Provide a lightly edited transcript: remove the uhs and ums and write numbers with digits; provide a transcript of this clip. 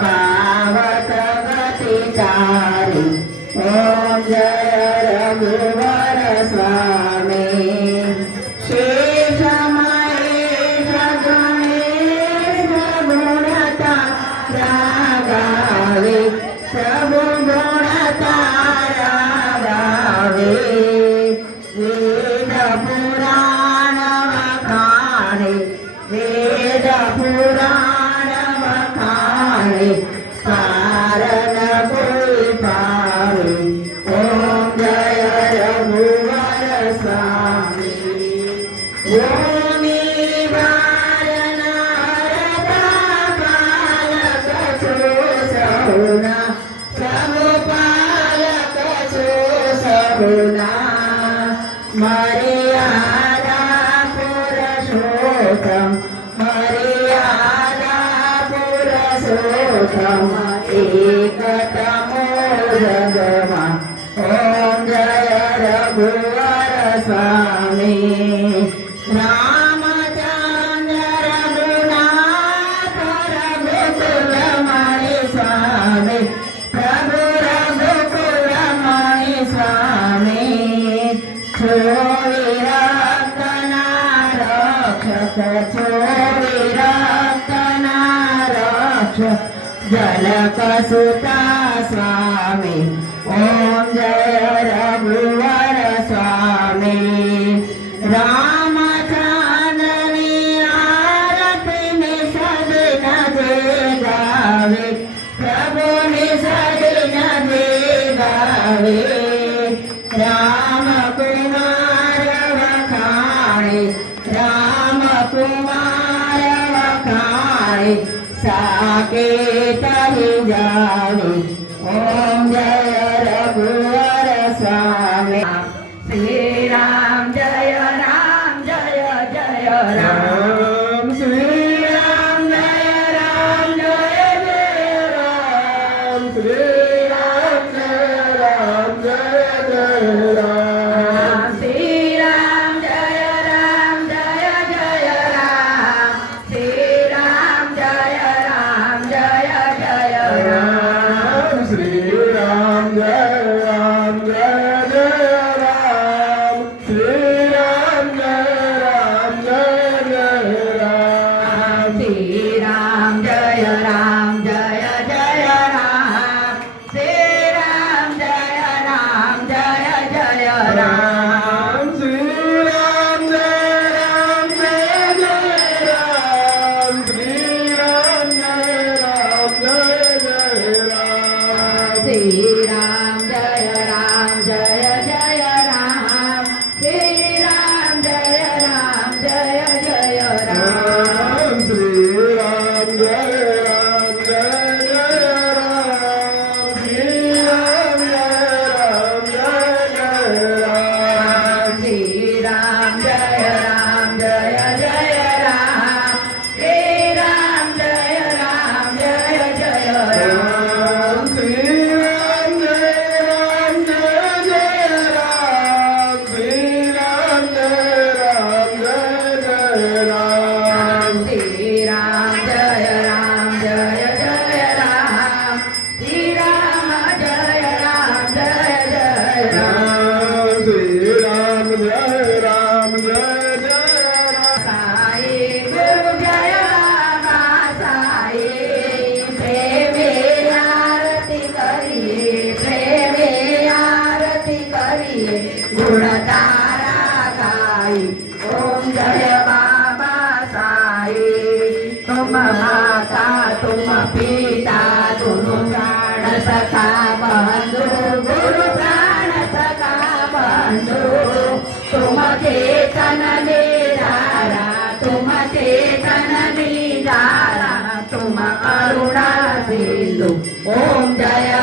पावत गति चारि ओम जय रघुवर स्वामी शेष महेश गणेश गुणता रागावे सब गुणता रागावे वेद पुराण वखाणे वेद पुराण वखाणे कारण कोई पावे ओम जय रघुवर स्वामी ओमी वारणा रता पालक छो सहुना सब पालक छो सहुना मर्यादा पुरुषोत्तम मर्यादा पुरुषोत्तम एकतमो जगमा ओम जय रघुवर स्वामी रामचंद्र रघुनाथ रघुकुलमणि स्वामी प्रभु रघुकुलमणि स्वामी छो विरक्तना रक्षक छो विरक्तना रक्षक जनकसुता स्वामी ओम जय रघुवर स्वामी रामचंद्रनी आरती में सदिन जे गावे प्रभु ने सदिन जे गावे राम कुमार वखाणे राम कुमार वखाणे साकेत ही जाने ओम जय रघुवर स्वामी श्री राम जय जय राम श्री राम जय जय राम श्री राम जय राम श्री राम जय जय राम श्री राम जय राम श्री राम जय राम श्री राम जय राम श्री राम जय राम श्री राम जय राम श्री राम जय राम श्री राम जय साई ओम जय बाबा साई तुम माता तुम पिता तुम प्राण सखा बंधु गुरु प्राण सखा बंधु तुम चेतन निराला तुम चेतन निराला तुम करुणा सिंधु ओम जय